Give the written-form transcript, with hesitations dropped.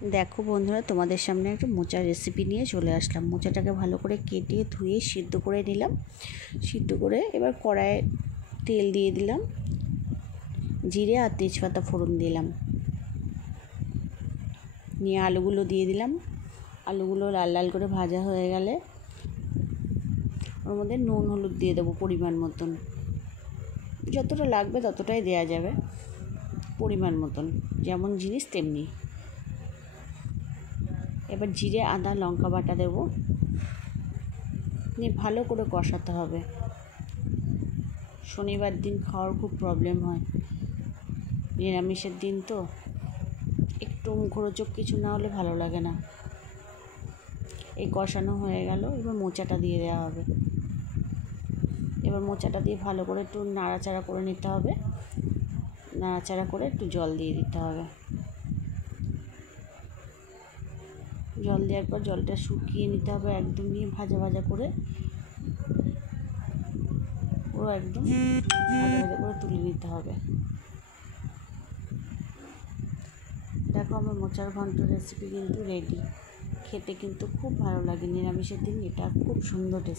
দেখো বন্ধুরা, তোমাদের সামনে একটা মোচার রেসিপি নিয়ে চলে আসলাম। মোচাটাকে ভালো করে কেটে ধুয়ে সিদ্ধ করে নিলাম। সিদ্ধ করে এবার কড়াইয়ে তেল দিয়ে দিলাম, জিরে আর তেজপাতা ফোড়ন দিলাম, নিয়ে আলুগুলো দিয়ে দিলাম। আলুগুলো লাল লাল করে ভাজা হয়ে গেলে ওর মধ্যে নুন হলুদ দিয়ে দেবো পরিমাণ মতন। যতটা লাগবে ততটাই দেয়া যাবে, পরিমাণ মতন, যেমন জিনিস তেমনি। এবার জিরে আদা লঙ্কা বাটা দেবো, নিয়ে ভালো করে কষাতে হবে। শনিবার দিন খাওয়ার খুব প্রবলেম হয়, নিরামিষের দিন তো একটু মুখরোচক কিছু না হলে ভালো লাগে না। এই কষানো হয়ে গেল, এবার মোচাটা দিয়ে দেওয়া হবে। এবার মোচাটা দিয়ে ভালো করে একটু নাড়াচাড়া করে নিতে হবে। নাড়াচাড়া করে একটু জল দিয়ে দিতে হবে। জল দেওয়ার পর জলটা শুকিয়ে নিতে হবে, একদম নিয়ে ভাজা ভাজা করে, পুরো একদম ভাজা ভাজা করে তুলে নিতে হবে। দেখো, আমার মোচার ঘন্ট রেসিপি কিন্তু রেডি। খেতে কিন্তু খুব ভালো লাগে, নিরামিষের দিন এটা খুব সুন্দর টেস্ট।